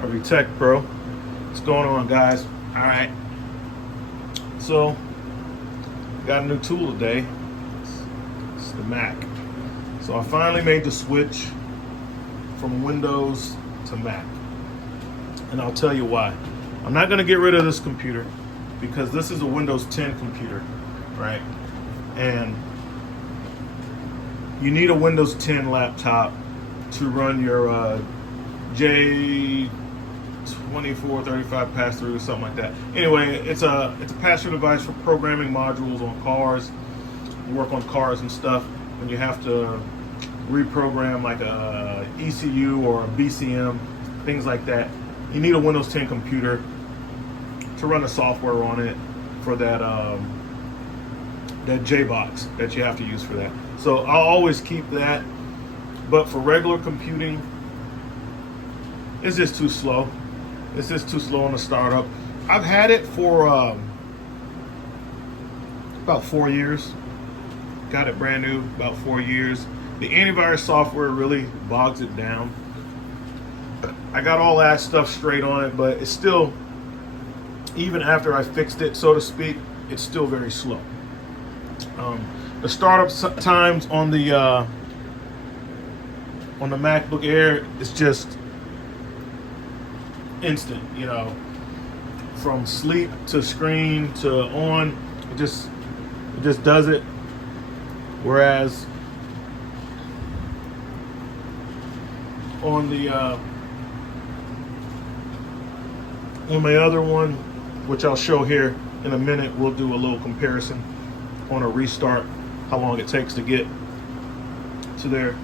RV Tech Pro. What's going on, guys? All right. So, got a new tool today. It's the Mac. So I finally made the switch from Windows to Mac. And I'll tell you why. I'm not going to get rid of this computer because this is a Windows 10 computer, right? And you need a Windows 10 laptop to run your J2435 pass-through or something like that. Anyway, it's a pass-through device for programming modules on cars, work on cars and stuff. When you have to reprogram like a ECU or a BCM, things like that, you need a Windows 10 computer to run the software on it for that that JBox that you have to use for that. So I'll always keep that, but for regular computing, it's just too slow. It's just too slow on the startup. I've had it for about 4 years. Got it brand new about 4 years. The antivirus software really bogs it down. I got all that stuff straight on it, but it's still, even after I fixed it, so to speak, it's still very slow. The startup times on the MacBook Air is just instant, you know, from sleep to screen to on, it just does it. Whereas on my other one, which I'll show here in a minute, we'll do a little comparison on a restart, how long it takes to get to there.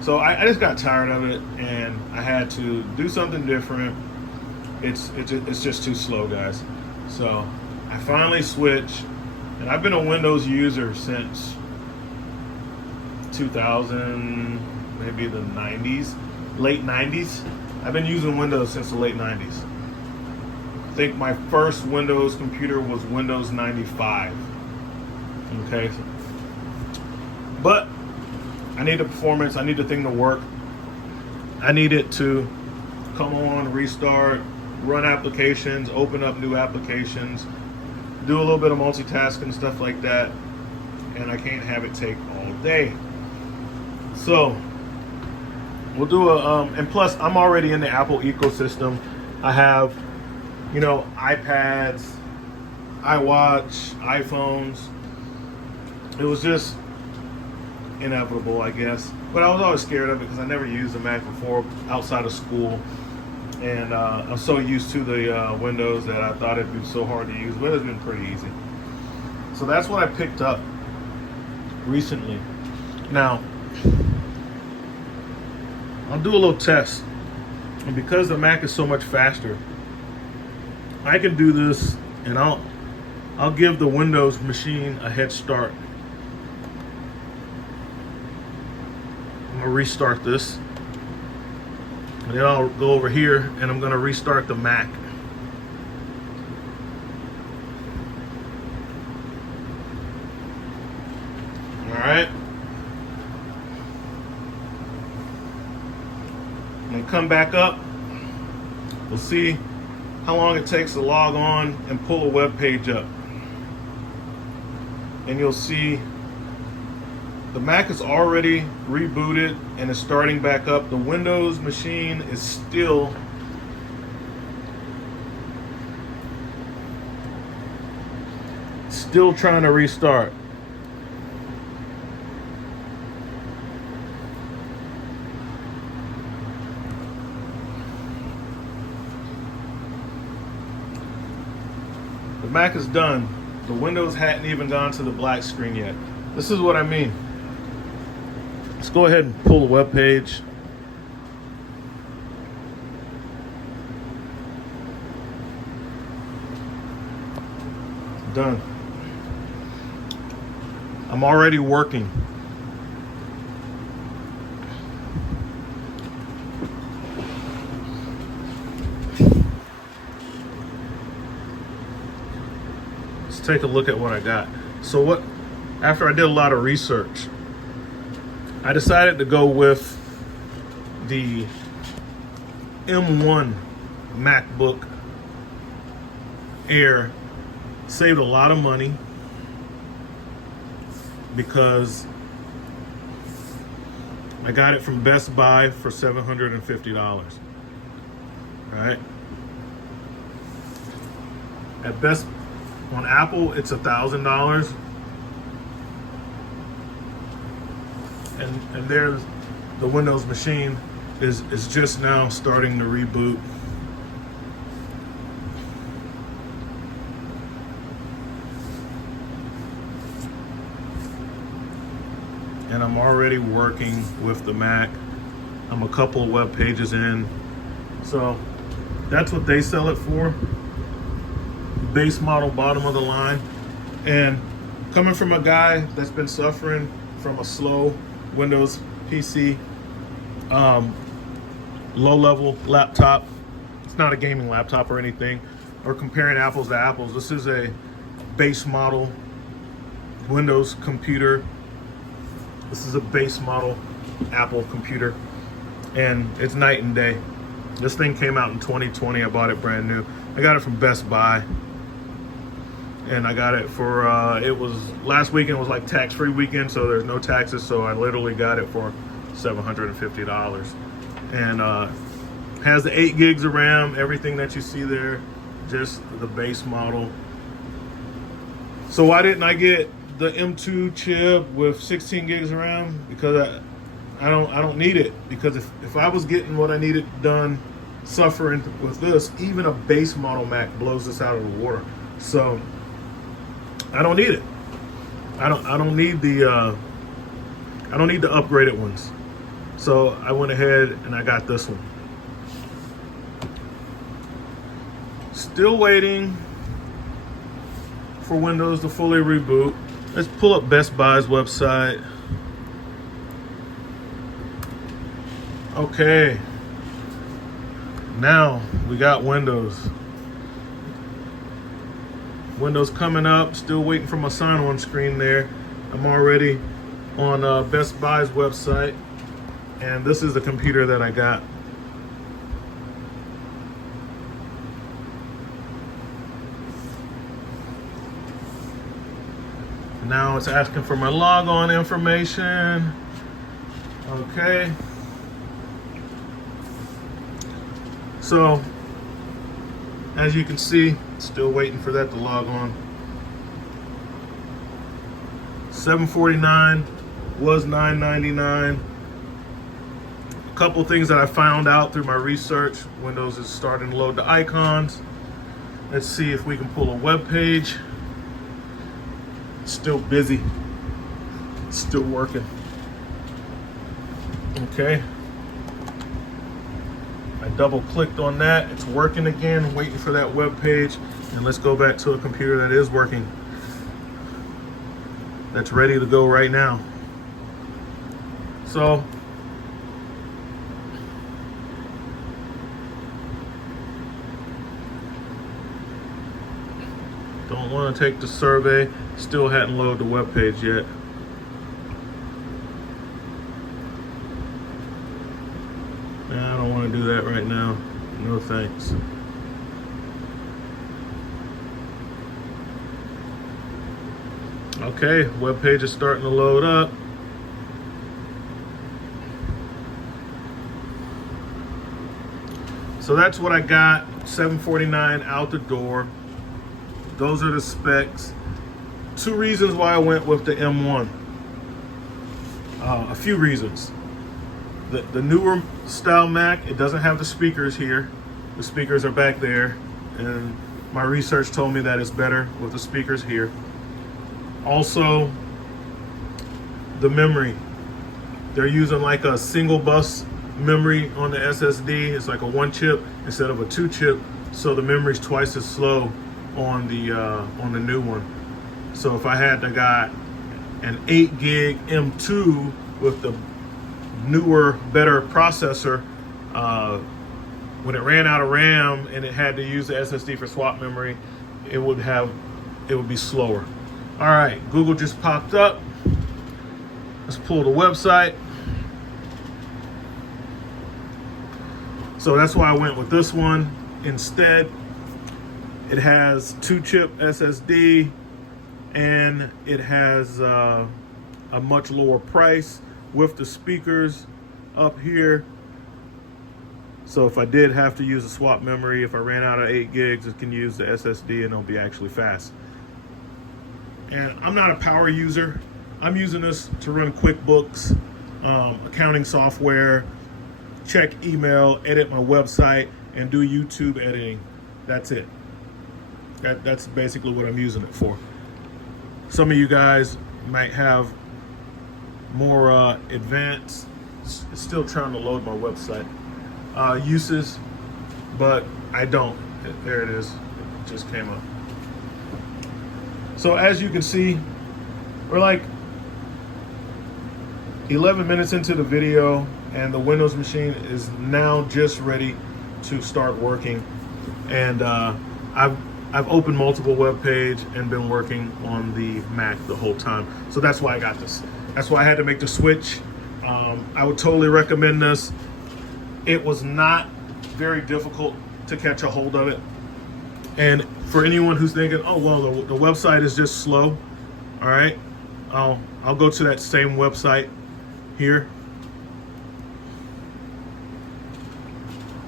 So I just got tired of it, and I had to do something different. It's just too slow, guys. So I finally switched, and I've been a Windows user since 2000, maybe the 90s, late 90s. I've been using Windows since the late 90s. I think my first Windows computer was Windows 95. Okay, but I need the performance. I need the thing to work. I need it to come on, restart, run applications, open up new applications, do a little bit of multitasking and stuff like that. And I can't have it take all day. So we'll do and plus I'm already in the Apple ecosystem. I have, you know, iPads, iWatch, iPhones. It was just inevitable, I guess. But I was always scared of it because I never used a Mac before outside of school. And I'm so used to the Windows that I thought it'd be so hard to use, but it's been pretty easy. So that's what I picked up recently. Now, I'll do a little test. And because the Mac is so much faster, I can do this, and I'll give the Windows machine a head start. I'm gonna restart this, and then I'll go over here and I'm gonna restart the Mac. All right. And come back up. We'll see how long it takes to log on and pull a web page up. And you'll see the Mac is already rebooted and is starting back up. The Windows machine is still trying to restart. The Mac is done. The Windows hadn't even gone to the black screen yet. This is what I mean. Let's go ahead and pull the web page. Done. I'm already working. Let's take a look at what I got. So after I did a lot of research, I decided to go with the M1 MacBook Air. Saved a lot of money because I got it from Best Buy for $750. All right. At Best, on Apple, it's $1,000. And there's the Windows machine is just now starting to reboot. And I'm already working with the Mac. I'm a couple of web pages in. So that's what they sell it for. Base model, bottom of the line. And coming from a guy that's been suffering from a slow Windows PC, low level laptop, it's not a gaming laptop or anything, or comparing apples to apples. This is a base model Windows computer. This is a base model Apple computer, and it's night and day. This thing came out in 2020. I bought it brand new. I got it from Best Buy, and I got it for, it was last weekend was like tax-free weekend, so there's no taxes, so I literally got it for $750. And has the 8 gigs of RAM, everything that you see there, just the base model. So why didn't I get the M2 chip with 16 gigs of RAM? Because I don't need it. Because if I was getting what I needed done suffering with this, even a base model Mac blows this out of the water. So I don't need it. I don't need the upgraded ones. So I went ahead and I got this one. Still waiting for Windows to fully reboot. Let's pull up Best Buy's website. Okay. Now we got Windows. Windows coming up. Still waiting for my sign-on screen there. I'm already on Best Buy's website. And this is the computer that I got. Now it's asking for my logon information. Okay. So, as you can see, still waiting for that to log on. $749 was $999. A couple things that I found out through my research. Windows is starting to load the icons. Let's see if we can pull a web page. It's still busy. It's still working. Okay. I double clicked on that. It's working again. Waiting for that web page. And let's go back to a computer that is working. That's ready to go right now. So don't want to take the survey. Still hadn't loaded the web page yet. I don't want to do that right now. No thanks. Okay, web page is starting to load up. So that's what I got. $749 out the door. Those are the specs. 2 reasons why I went with the M1. A few reasons. The newer style Mac, it doesn't have the speakers here. The speakers are back there, and my research told me that it's better with the speakers here. Also, the memory. They're using like a single bus memory on the SSD. It's like a 1 chip instead of a 2 chip, so the memory's twice as slow on the new one. So if I had got an 8 gig M2 with the newer, better processor, when it ran out of RAM and it had to use the SSD for swap memory, it would be slower. All right, Google just popped up. Let's pull the website. So that's why I went with this one instead. It has 2-chip SSD, and it has a much lower price with the speakers up here. So if I did have to use a swap memory, if I ran out of 8 gigs, it can use the SSD and it'll be actually fast. And I'm not a power user. I'm using this to run QuickBooks, accounting software, check email, edit my website, and do YouTube editing. That's it. That's basically what I'm using it for. Some of you guys might have more advanced, still trying to load my website, uses, but I don't. There it is. It just came up. So as you can see, we're like 11 minutes into the video, and the Windows machine is now just ready to start working. And I've opened multiple web pages and been working on the Mac the whole time. So that's why I got this. That's why I had to make the switch. I would totally recommend this. It was not very difficult to catch a hold of it. And for anyone who's thinking, oh, well, the website is just slow, all right, I'll go to that same website here.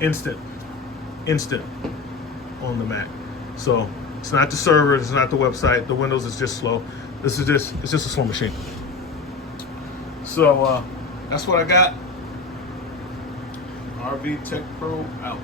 Instant on the Mac. So it's not the server, it's not the website. The Windows is just slow. It's just a slow machine. So that's what I got. RV Tech Pro out.